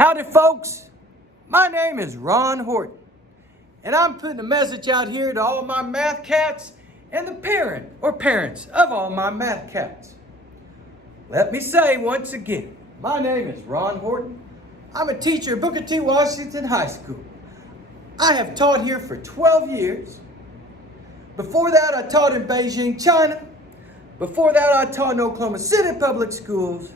Howdy folks, my name is Ron Horton, and I'm putting a message out here to all my math cats and the parents of all my math cats. Let me say once again, my name is Ron Horton. I'm a teacher at Booker T. Washington High School. I have taught here for 12 years. Before that, I taught in Beijing, China. Before that, I taught in Oklahoma City Public Schools.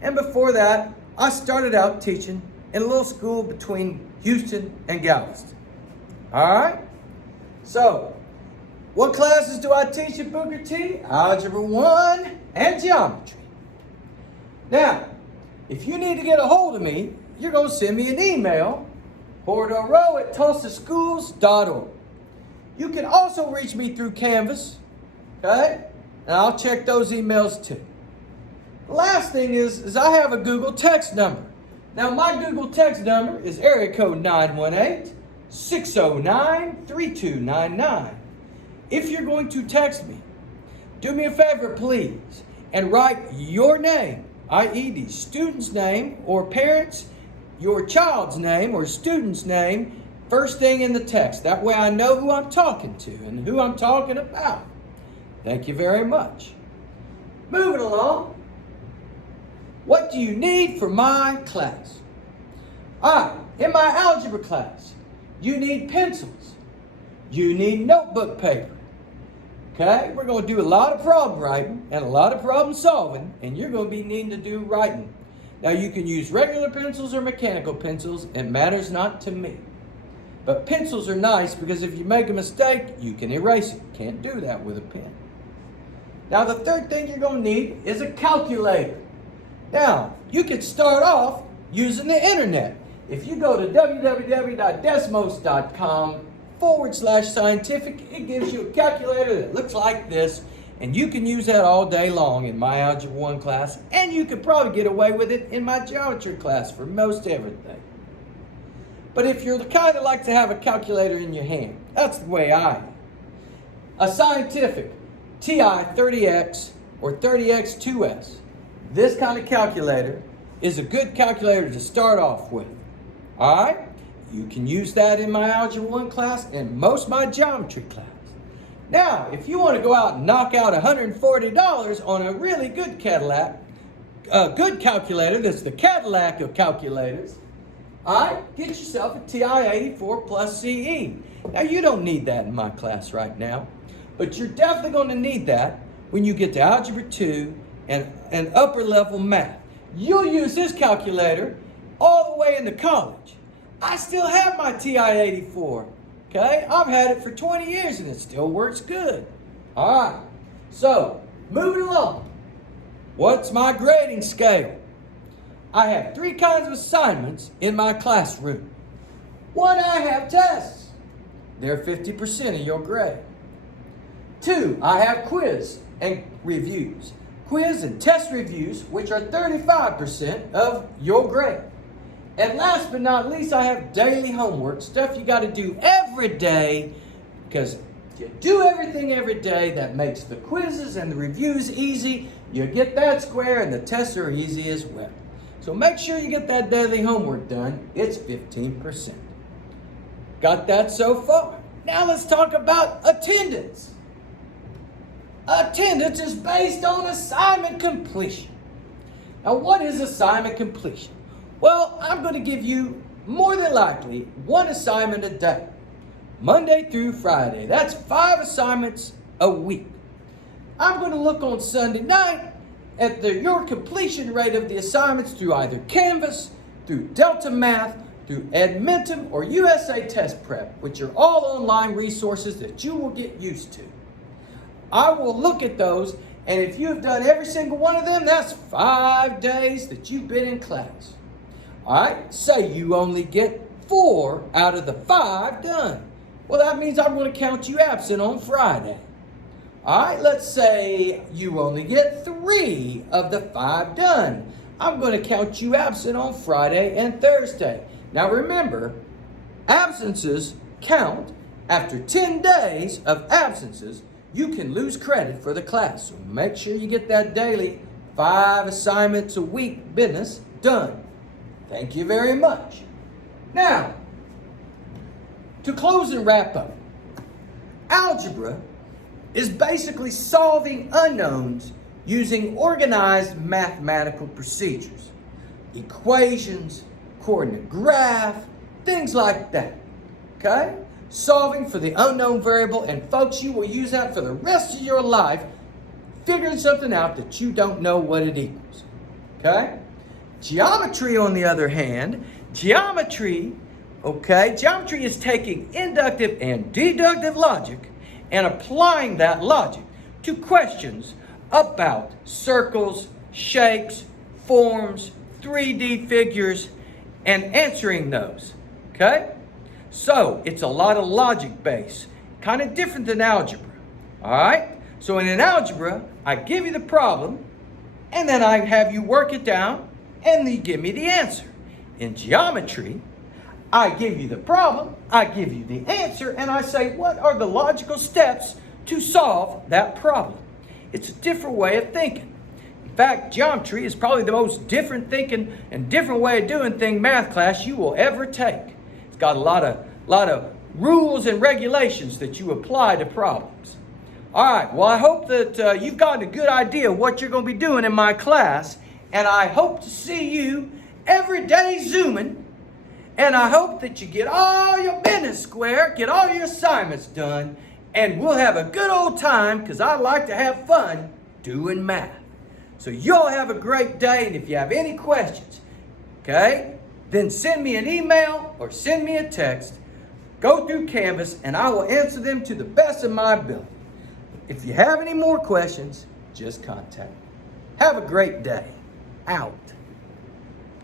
And before that, I started out teaching in a little school between Houston and Galveston. All right? So, what classes do I teach at Booker T? Algebra 1 and geometry. Now, if you need to get a hold of me, you're going to send me an email, hortoro@tulsaschools.org. You can also reach me through Canvas, okay? And I'll check those emails too. The last thing is I have a Google text number. Now my Google text number is area code 918-609-3299. If you're going to text me, do me a favor please and write your name, i.e. the student's name or parents, your child's name or student's name, first thing in the text. That way I know who I'm talking to and who I'm talking about. Thank you very much. Moving along. What do you need for my class? In my algebra class, you need pencils. You need notebook paper. Okay? We're going to do a lot of problem writing and a lot of problem solving, and you're going to be needing to do writing. Now you can use regular pencils or mechanical pencils. It matters not to me. But pencils are nice because if you make a mistake, you can erase it. Can't do that with a pen. Now the third thing you're going to need is a calculator. Now, you can start off using the internet. If you go to www.desmos.com/scientific, it gives you a calculator that looks like this, and you can use that all day long in my Algebra 1 class, and you could probably get away with it in my geometry class for most everything. But if you're the kind that likes to have a calculator in your hand, that's the way I am. A scientific TI-30X or 30X2S. This kind of calculator is a good calculator to start off with. All right? You can use that in my Algebra 1 class and most of my geometry class. Now, if you want to go out and knock out $140 on a really good calculator that's the Cadillac of calculators, all right, get yourself a TI-84 plus CE. Now, you don't need that in my class right now, but you're definitely going to need that when you get to Algebra 2 and upper level math. You'll use this calculator all the way into college. I still have my TI-84, okay? I've had it for 20 years and it still works good. All right, so moving along. What's my grading scale? I have 3 kinds of assignments in my classroom. 1, I have tests. They're 50% of your grade. 2, I have quiz and reviews. Quiz and test reviews, which are 35% of your grade. And last but not least, I have daily homework, stuff you got to do every day, because if you do everything every day, that makes the quizzes and the reviews easy. You get that square and the tests are easy as well. So make sure you get that daily homework done. It's 15%. Got that so far? Now let's talk about attendance. Attendance is based on assignment completion. Now, what is assignment completion? Well, I'm going to give you, more than likely, 1 assignment a day. Monday through Friday. That's 5 assignments a week. I'm going to look on Sunday night at your completion rate of the assignments through either Canvas, through Delta Math, through Edmentum, or USA Test Prep, which are all online resources that you will get used to. I will look at those, and if you have done every single one of them, that's 5 days that you've been in class. All right, say you only get 4 out of the 5 done. Well, that means I'm going to count you absent on Friday. All right, let's say you only get 3 of the 5 done. I'm going to count you absent on Friday and Thursday. Now remember, absences count after 10 days of absences. You can lose credit for the class. So make sure you get that daily 5 assignments a week business done. Thank you very much. Now, to close and wrap up, algebra is basically solving unknowns using organized mathematical procedures. Equations, coordinate graph, things like that. Okay? Solving for the unknown variable, and folks, you will use that for the rest of your life, figuring something out that you don't know what it equals. Okay? Geometry, on the other hand, geometry is taking inductive and deductive logic and applying that logic to questions about circles, shapes, forms, 3D figures, and answering those. Okay? So, it's a lot of logic based, kind of different than algebra. All right? So in an algebra, I give you the problem, and then I have you work it down, and you give me the answer. In geometry, I give you the problem, I give you the answer, and I say, what are the logical steps to solve that problem? It's a different way of thinking. In fact, geometry is probably the most different thinking and different way of doing thing math class you will ever take. It's got a lot of rules and regulations that you apply to problems. All right, well, I hope that you've gotten a good idea of what you're going to be doing in my class, and I hope to see you every day Zooming, and I hope that you get all your business square, get all your assignments done, and we'll have a good old time, because I like to have fun doing math. So y'all have a great day, and if you have any questions, okay, then send me an email or send me a text. Go through Canvas, and I will answer them to the best of my ability. If you have any more questions, just contact me. Have a great day. Out.